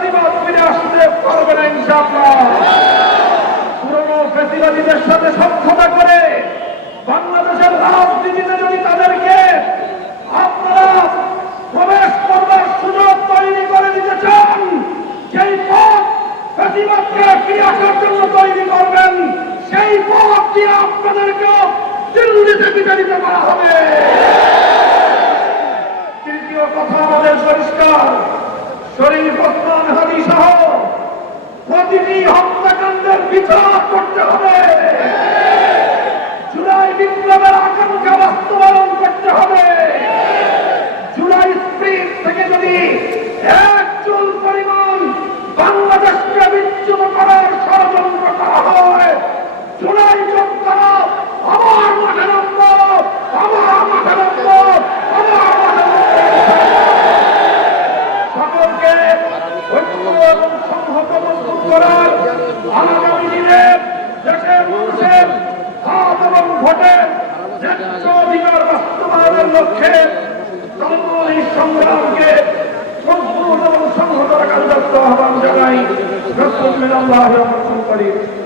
ফ্যাসিবাদ ফিরে আসতে পারবে না ইনশাআল্লাহ। পুরনো ফ্যাসিবাদীদের সাথে সমঝোতা করে বাংলাদেশের রাজনীতিতে যদি তাদেরকে আপনারা প্রবেশ করবার সুযোগ তৈরি করে দিতে চান, সেই পথ ফ্যাসিবাদকে ফিরে আসার জন্য তৈরি করবেন, সেই পথ দিয়ে আপনাদেরকে দিল্লিতে বিতাড়িত করা হবে। তৃতীয় কথা আমাদের পরিষ্কার, শরীফ ওসমান হাদী সহ প্রতিটি হত্যাকাণ্ডের বিচার করতে হবে। জুলাই বিপ্লবের আকাঙ্ক্ষা বাস্তবায়ন করতে হবে। জুলাই স্প্রিট থেকে যদি এক চুল পরিমাণ বাংলাদেশকে বিচ্যুত করার ষড়যন্ত্র করা হয়, জুলাই যোদ্ধারা আবার মাঠে নামব, আবার মাঠে নামব, আবার মাঠে নামব। সকলকে ঐক্য এবং সংহত মজবুত করার, আগামী দিনে দেশের মানুষের হাত এবং ভোটের ন্যায্য অধিকার বাস্তবায়নের লক্ষ্যে চলমান এই সংগ্রামকে মজবুত এবং সংহত রাখার জন্য আহ্বান জানাই। রাসূলুল্লাহ সাল্লাল্লাহু আলাইহি ওয়াসাল্লাম